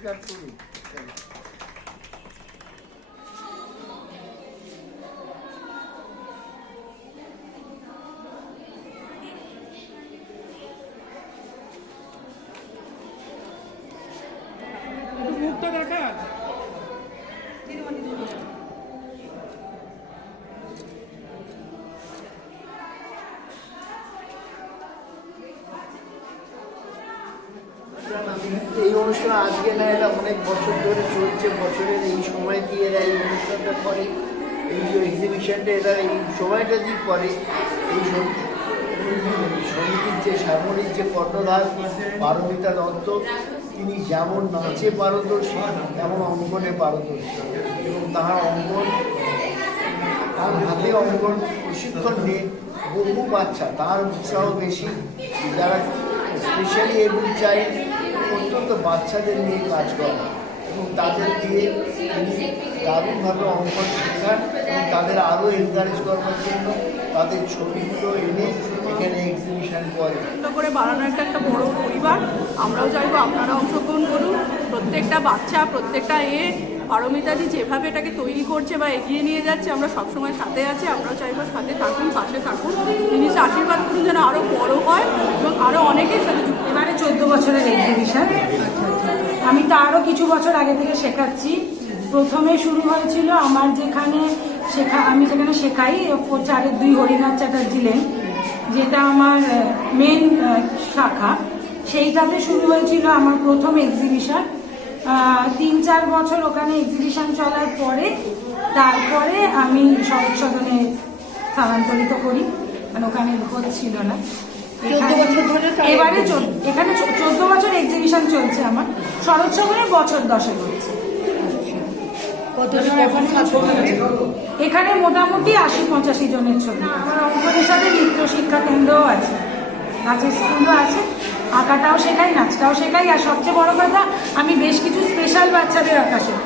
পরিষ্কার করুন। মুখটা দেখা এই অনুষ্ঠান আজকে না, এটা অনেক বছর ধরে চলছে। বছরের এই সময় দিয়ে এরা এই অনুষ্ঠানটা করে, এই যে এক্সিবিশনটা এরা এই সময়টা দিয়ে করে। এই সমিতির যে সামরিক যে কর্ণধার পারমিতা দত্ত, তিনি যেমন নাচে পারদর্শী তেমন অঙ্কনে পারদর্শী, এবং তাহার অঙ্কন, তার হাতে অঙ্কন প্রশিক্ষণ নিয়ে বহু বাচ্চা, তার উৎসাহ বেশি, যারা স্পেশালি এবল চাইল্ড অত্যন্ত বাচ্চাদের নিয়ে কাজ করেন এবং তাদের দিয়ে তিনি দারুণভাবে অঙ্কন শেখান এবং তাদের আরও এনকারেজ করবার জন্য তাদের ছবিগুলো এনে এখানে এক্সিবিশন করে। করে বানানো একটা বড় পরিবার, আমরাও চাইবো আপনারা অংশগ্রহণ করুন। প্রত্যেকটা বাচ্চা, প্রত্যেকটা পারমিতাদি যেভাবে এটাকে তৈরি করছে বা এগিয়ে নিয়ে যাচ্ছে, আমরা সবসময় সাথে আছি। আমরাও চাইবো সাথে থাকুন, পাশে থাকুন, জিনিসটা আশীর্বাদ করুন যেন আরও বড় হয় এবং আরও অনেকের সাথে যুক্ত। এবারে 14 বছরের এক্সিবিশন। আমি তো আরও কিছু বছর আগে থেকে শেখাচ্ছি। প্রথমে শুরু হয়েছিল আমার যেখানে আমি যেখানে শেখাই 4-2 হরিনাথ চ্যাটার্জি লেন, যেটা আমার মেন শাখা, সেইটাতে শুরু হয়েছিল আমার প্রথম এক্সিবিশন। 3-4 বছর ওখানে এক্সিবিশন চলার পরে তারপরে আমি শরৎ সদনে স্থানান্তরিত করি, কারণ ওখানে হচ্ছিল না। এবারে এখানে 14 বছর এক্সিবিশন চলছে আমার। শরৎ সদনে বছর 10 হচ্ছে। এখানে মোটামুটি 80-85 জনের ছবি। আমার অঙ্কনের সাথে নৃত্য শিক্ষা কেন্দ্রও আছে, নাচের স্কুলও আছে, আঁকাটাও শেখাই, নাচটাও শেখাই, আর সবচেয়ে বড় কথা আমি বেশ কিছু স্পেশাল বাচ্চাদের আঁকা শেখাই।